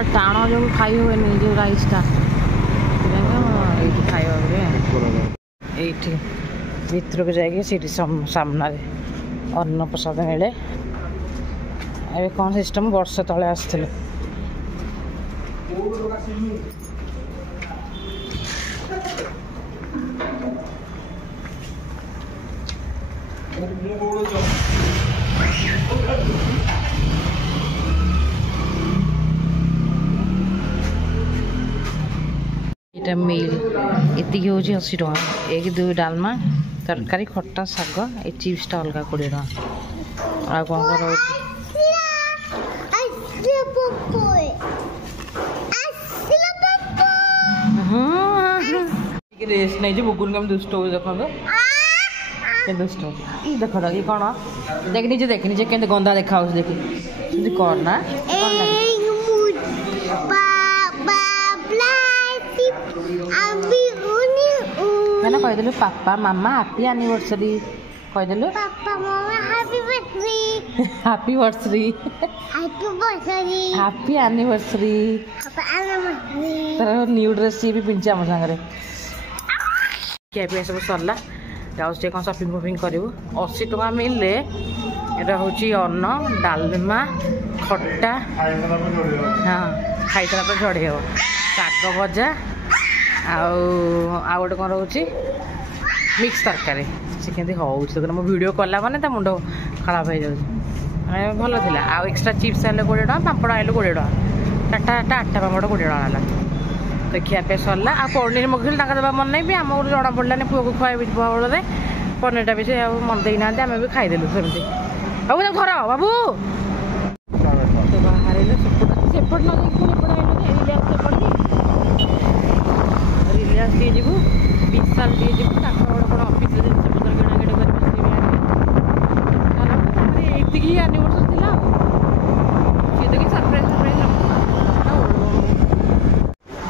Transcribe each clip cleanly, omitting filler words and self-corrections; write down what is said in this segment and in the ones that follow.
पूरा टाण जो खाई हुए जो राइसटा ये खाइबा ये भितर को जाइए सामना अन्न प्रसाद मिले ए कौन सिस्टम वर्ष तले आसते ये मिल ये हूँ 80 टका 1-2 डालमा तरकारी खट्टा शाग ये चिप्सटा अलग 20 टका आ कौन रेस्ट नहीं बुकुन कम दुष्ट हो देखो दुष्ट देख ये कौन देख नीचे के गंदा देखा देखी कौन ना मैंने कहीदेलु पापा मामा हैप्पी एनिवर्सरी कहीदेलु हैप्पी बर्थडे हैप्पी एनिवर्सरी तर न्यू ड्रेस ये भी पिंचा आम सागर क्या सब सरला जाऊँ कौन सपिंग फपिंग करूँ 80 टका मिले यहाँ हूँ अन्न डालमा खट्टा हाँ खाई सारा झड़ी हे शाग भजा आउ गोटे कौन रोचे मिक्स तरकारी से केमती हूँ मो वीडियो कला मैंने मुंड खराब हो जाए भल था आउ एक्सट्रा चिप्स आए 20 टका पापड़ आए 20 टका 8टा पापड़ 20 टका है तो खियापे सरला आ पनीर मगल देवा मन नहीं भी आम जना पड़ानी पुआ को खुआई बड़े पनीरटा भी से मन देना आम भी खाईदेलु सेमती बाबू घर बाबू तो बाहर सेपट न रिलायंस टे जीवु विशाल टे जीवु कौन ऑफिस जिनपतर किणाकिणी कर एनिवर्सरी था सी तो surprise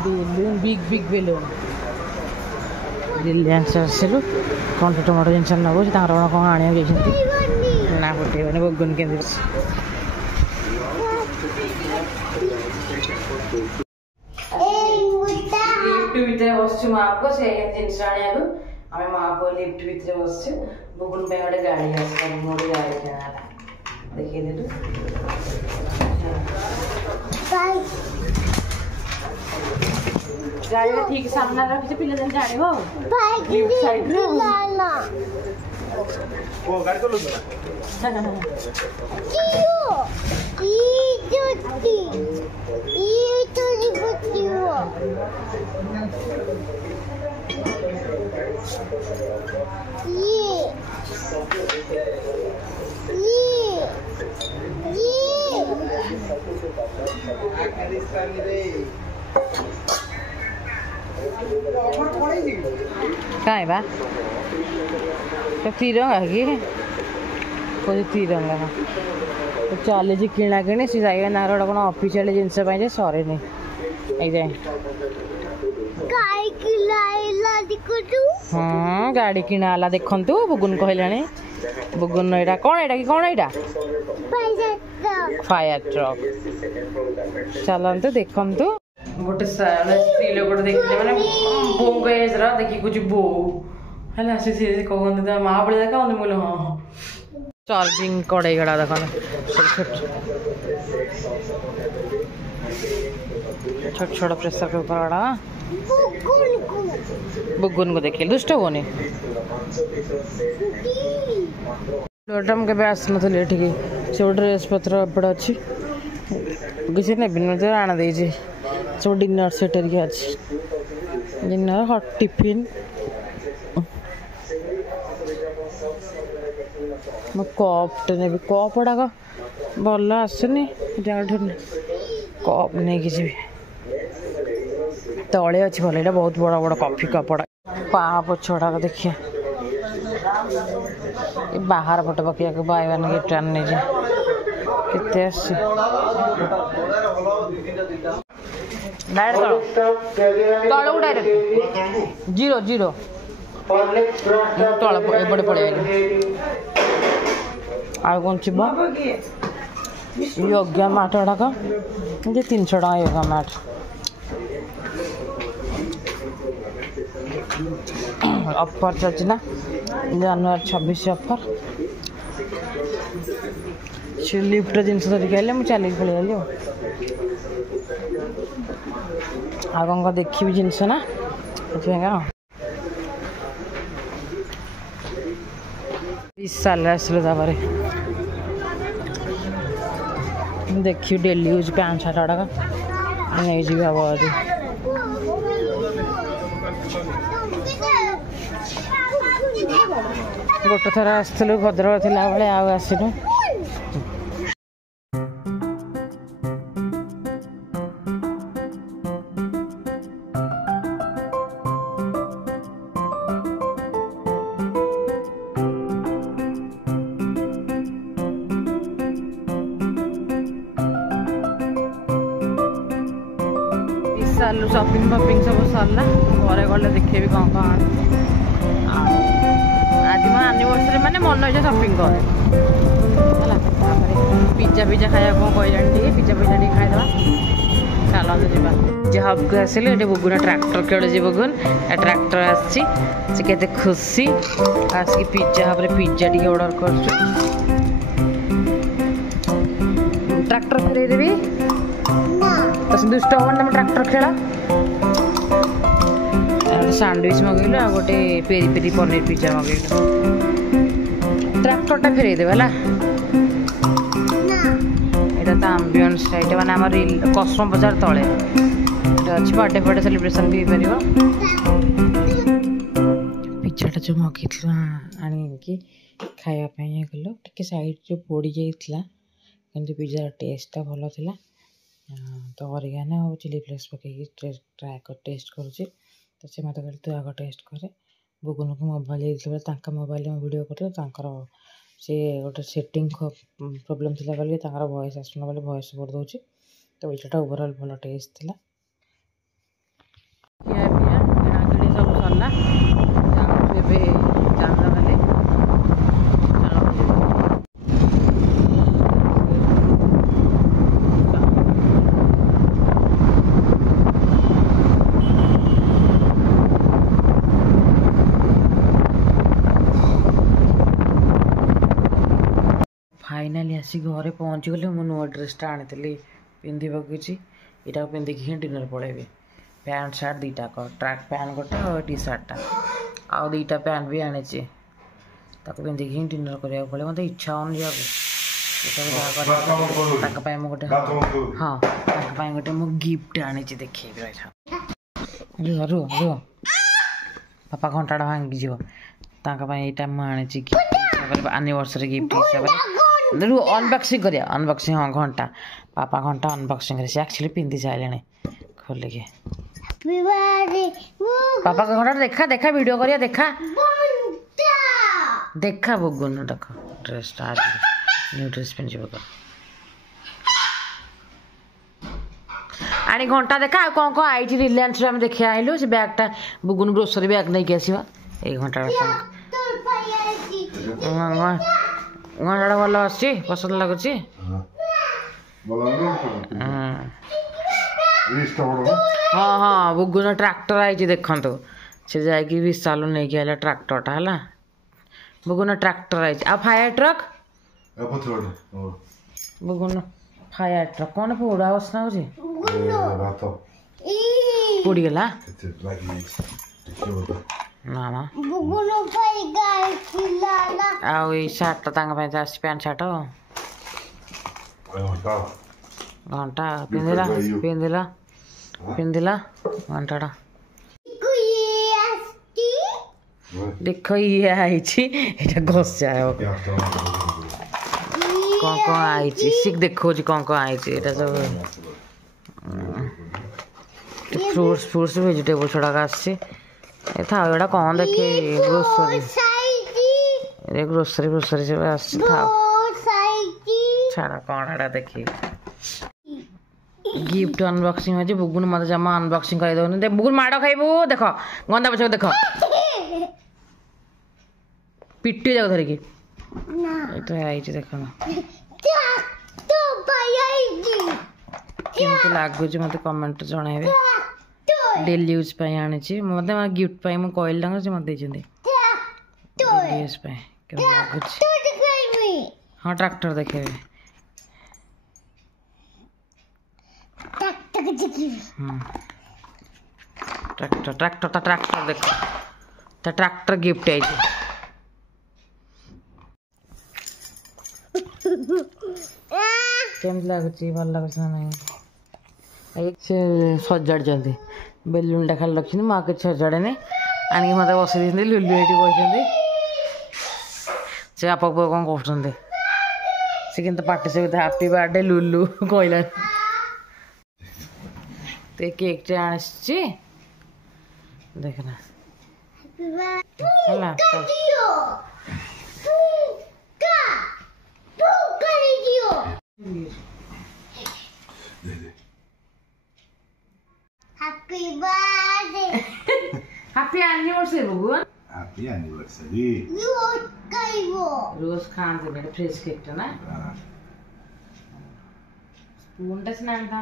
balloon big balloon Reliance आसलु कौन टमाटो जिन नबू से कौन आने ना फुटेबनी बगुन के लिफ्ट भितर बस माँ को से जिन आने आम माँ को लिफ्ट भितर बस बुकुन गोटे गाड़ी आस मोर गाड़ी किणा देखिए देलु गाड़ी ठीक सामने रखी पिले दिन जानिबो लिफ्ट साइड रे वो गाड़ी को लो कहाँ बा तो तिरंगा कि कोई तिरंगा तो चले जी किणा किणी सी जाइए ना गोटे कौन ऑफिशियल जिनस सरे नहीं जाए हाँ गाड़ी किणाला देखु बुगुन कहला बुगुन यहाँ कौन यहाँ कि कौन यहाँ फायर ट्रक चलतु देखु गोटे स्त्री लोक देखते मैंने बो एज देखी कुछ बो है कहते माँ भाई देखा बोले हाँ चार्जिंग कड़े गड़ा देख छोट छोट प्रेसर कुकर गड़ा बुगुन को देखिए दुष्ट होनी मैडम के आस नी से ड्रेस पत्र एपटे अच्छी किसी ने आना दे सब डिनर सेट अच्छी डिनर हट टिफिन मो कपटे ने कप गुड़ाक भल आसनी कप नहीं कि तले अच्छी भल यहाँ बहुत बड़ा बड़ा कॉफी कपड़ा पा पोछड़ा देखिए बाहर पटे पकड़ बायन गेट आने केते डायरेक्ट तलू डायरेक्ट जीरो जीरो तल एपटे पड़े आ कौन छो योगा मैट गुड़ाक ये 300 टका योगा मैट ऑफर चलती ना जनवरी 26 ऑफर लिफ्ट जिनस धरिक आइले मुझे चलिए पलि गली आ कौन देखी जिनस ना विशाल आसलु देखिए डेली यूज पैंट शर्ट गुड़ाक नहीं जी हम गोटे थर आसलु भद्रक थिला बेले आसनु सालू शॉपिंग फपिंग सब सरला घरे गले देखे कौन कौन आज मो एनिवर्सरी माने मन इच्छा शॉपिंग करे पिज्जा पिज्जा खाया कौन कहलानी पिज्जा पिज्जा टी खाईदे चलते जावा जब को आसिले ये बुगुन ट्रैक्टर खेलुची बुगुन ट्रैक्टर आसी केते खुशी आसिक पिज्जा भाव पिज्जा टी ऑर्डर कर ट्रैक्टर फेरे देवी तो दुष्ट हम ट्रैक्टर खेला सैंडविच मगेलु आ गोटे पेरी पेरी पनीर पिज्जा मगेलु ट्रैक्टर फेरे देवा है यहाँ तो आम्बियंस ये मैंने आम कस्टम बाजार तले अच्छी बर्थडे फर्डे सेलिब्रेशन भी हो पिज्जाटा जो मगे आनिकी खायापी ये कलु टे सैड जो पोड़ी जाइए कि पिज्जार टेस्टा भल था तो ऑरिगेनो और चिली फ्लेक्स पकई ट्राए कर टेस्ट करुँचे तो से मत कहते तू आग टेस्ट करे बुगुन को मोबाइल मोबाइल में वीडियो कर से गोटे सेटिंग प्रॉब्लम थी बोली वॉइस आसना बोले वॉइस सपोर्ट दूसरी तो पिज्जाटा ओवरऑल भल टेस्ट था किया पिया किणाकिणी सब सरला फाइनाली आसी घरे पहुँची गली मु नुआ ड्रेसटा आनी पिंधि यहाँ पिंधिक ही डिनर पड़ेबी पैंट सार्ट दीटा ट्रैक पैंट गोटे और टी सार्टा आउ दीटा पैंट भी आनी पिंधिक ही डिनर करा पड़े मत इच्छा होनी जापाई गोटे हाँ गोटे मु गिफ्ट आनी देखे रुह रुह रुह पापा घंटाटा भांगी जीव यहाँ मुझे गिफ्ट एनिवर्सरी गिफ्ट हिसाब से रू अनबॉक्सिंग करिया अनबॉक्सिंग हाँ घंटा पापा घंटा अनबॉक्सिंग करे से एक्चुअली पिंधि सारे खोलिके पापा का घंटा देखा देखा वीडियो करिया देखा देखा बुगुन देख ड्रेस न्यू ड्रेस पिंधि आनी घंटा देखा कौन कौन आई रिलायंस आम देखिए आइलु से बैगटा बुगुन ग्रोसरी बैग नहीं कि आसवा एक घंटा घंटा भल आसी पसंद लगुच हाँ हाँ बुगुन ट्रैक्टर आई देखु से जाकि विशाल नहीं कि आला ट्रैक्टरटा है बुगुन ट्रैक्टर आई फायर ट्रक बुगुन फायर ट्रक कौन पोड़ा बसना हो पोड़गला ना ना आउ सार्टा पैंट सार्ट घंटा पिंधिला पिंधिला पिंधिला घंटाटा देख ये आई घसा कौन कौन आई सिक देखो कौन कौन आई सब फ्रूट्स फ्रूट्स वेजिटेबल्स गुड़ाक आसी था एटा कौन देखे ग्रोसरी ग्रोसरी ग्रोसरी सब छाड़ा कौन एटा देखी गिफ्ट अनबॉक्सिंग हो बुगुन मत जमा अनबॉक्सिंग कर दे बुगुन माड़ खाइबू देख गंदा पछक देख पिटी जाओ धरिकी देख केमती लगुच मत कमेंट जनइबे डेली यूज आनी मत गिफ्ट मुझे कहल मत डेली यूज लगुच हाँ ट्रैक्टर देखे ट्रैक्टर ट्रैक्टर ट्रैक्टर देख ट्रैक्टर गिफ्ट आई केमती लगुच भल लगुच ना से सजाड़ बेलून खाली रखी माँ के सजाड़े नहीं आनिक मत बस लुलु ये बसते से आप कौन कहते सी कि पार्टी से हैप्पी बर्थडे लुलु कहला तो केक टे आनी देखना Happy birthday. हैप्पी एनिवर्सरी बबुआ Happy anniversary. रोज खान दे फ्रेश केक टा ना स्पून टा से नाम था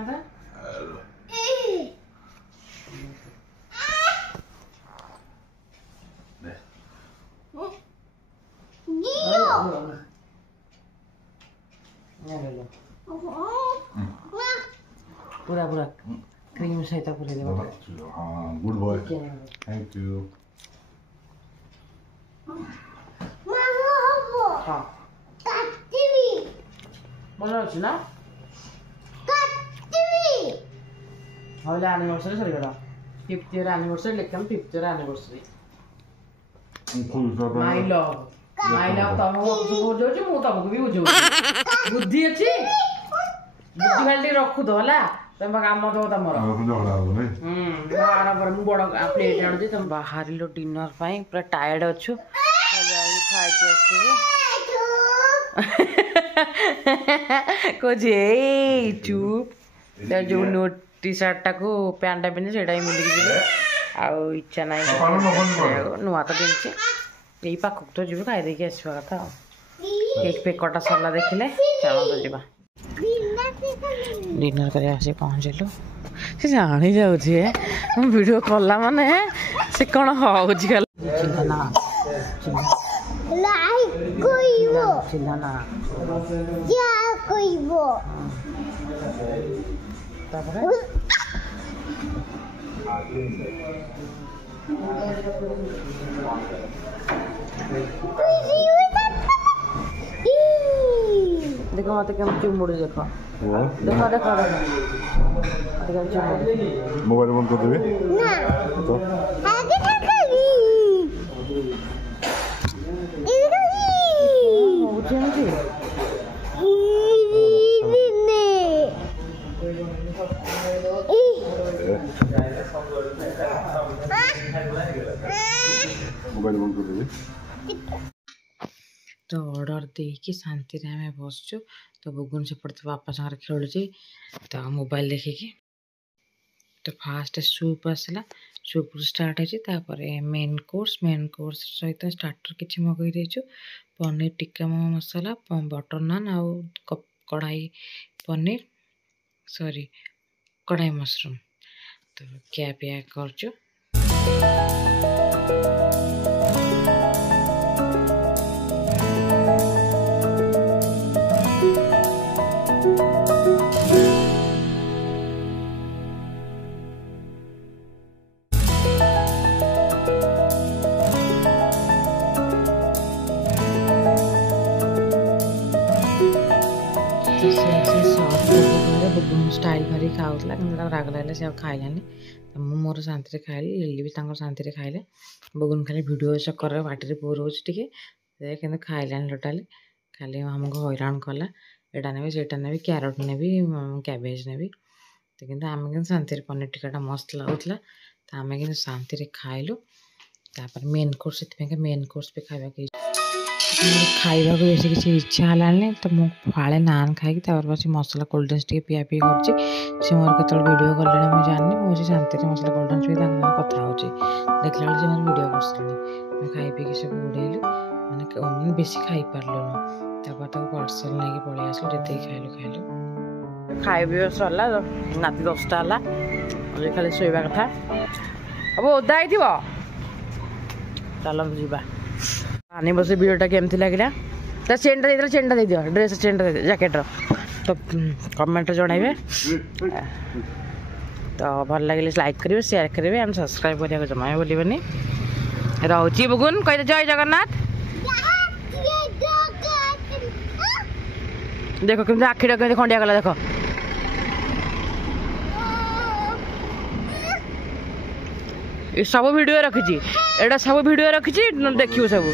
पूरा पूरा क्रीम सहित पूरे दे Good boy. Thank you. हाँ बोलो अच्छी ना हमारे एनिवर्सरी सर गया 50th ईयर एनिवर्सरी लेकिन 50th year anniversary my love तम हो जो मु तमको भी बुझो बुद्धि अच्छी बुद्धि खाली रखु तो हला तुम काम दो तमर पर मु बड़ प्लेट आनु तुम बाहर लो डिनर पाई पूरा टायर्ड अच्छु कोजे चुप जो नोट टी शर्ट टाक पैंट पिंधे से मिलिकी जी इच्छा ना नुआ तो पिंधे यही पाखक तो जी खाई देखिए आसवा कथा केक पेक कटा सरला देखिले चलो तो जी डिनर कर पहुँचलु से जानी जाऊे वीडियो कला माने से कौन हूँ चिल्लाना चिल्लाना देखो मत कम चुमुड़ देखो देखो देखो देखो मोबाइल बंद कर देबे ना तो आगे थाकली मोबाइल बंद कर देबे तो ऑर्डर देकी शांति आम बसचु तो बुगुन सेपट तो बापा सागर खेलु तो मोबाइल देखिकी तो फास्ट सूप आसला soup start hopper main course सहित स्टार्टर किसी मगई देचु पनीर टिक्का मसाला बटर नान आउ कढ़ाई पनीर सॉरी कढ़ाई मशरूम तो क्या पिया करचु स्टाइल मारी खाऊला कि राग लगे से खाइलानी तो मुझे मोर शांति खाइली लिली भी शांति खाइले बगुन खाली भिडियो चक्कर बाटे पुरोच टे कि खाइलानी टोटाली खाली आमको हैरान कला एटा नेबी सेटा नेबी क्यारट नेबी कैबेज नेबी तो कि आम कि शांति पनीर टिक्का मस्त लगुला तो आम कि शांति खाइलु तापर मेन कोर्स मेन कोर्स भी खावा खाइबा को बेसी किसी इच्छा है तो मुझे फाड़े नान खाई बस मसला कोल्ड ड्रिंक्स टे पिया पी कर मोर के वीडियो कले मुझे जानी मुझे शांति मसला कोल्ड ड्रिंक्स भी कथा हो देखला बेल से वीडियो कर खाई पी सब उड़ेलु मैंने बेसी खाई पार्लुन पार्सल नहीं पलि आसलु जिते खाइलु ଖାଇବା ସରିଲା ରାତି 10ଟା ହେଲା ଆଜି ଖାଲି ଶୋଇବା କଥା अब ओदा ହେଇଥିବ ଚାଲ ଯିବା ପାନି ବସି ଭିଡ଼ିଓଟା କେମିତି ଲାଗିଲା ତା ଚେନ୍ଟା ଦେଇଦେଲେ ଚେନ୍ଟା ଦେଇଦିଅ ଡ୍ରେସ୍ ଚେନ୍ଟା ଦେଇଦିଅ ଜ୍ୟାକେଟ୍ର ତ କମେଣ୍ଟରେ ଜଣାଇବେ ତ ଭଲ ଲାଗିଲେ ଲାଇକ୍ କରିବେ ସେୟାର କରିବେ ଆଣ୍ଡ ସବସ୍କ୍ରାଇବ୍ କରିବାକୁ ଜମା ଭୁଲିବେନି ରହୁଛି ବୁଗୁନ କହିଲେ ଜୟ ଜଗନ୍ନାଥ ଦେଖ କେମିତି ଆଖିଟା କେମିତି ଖଣ୍ଡିଆ କଲା ଦେଖ सब वीडियो रखी एटा सब वीडियो रखी देखियो सब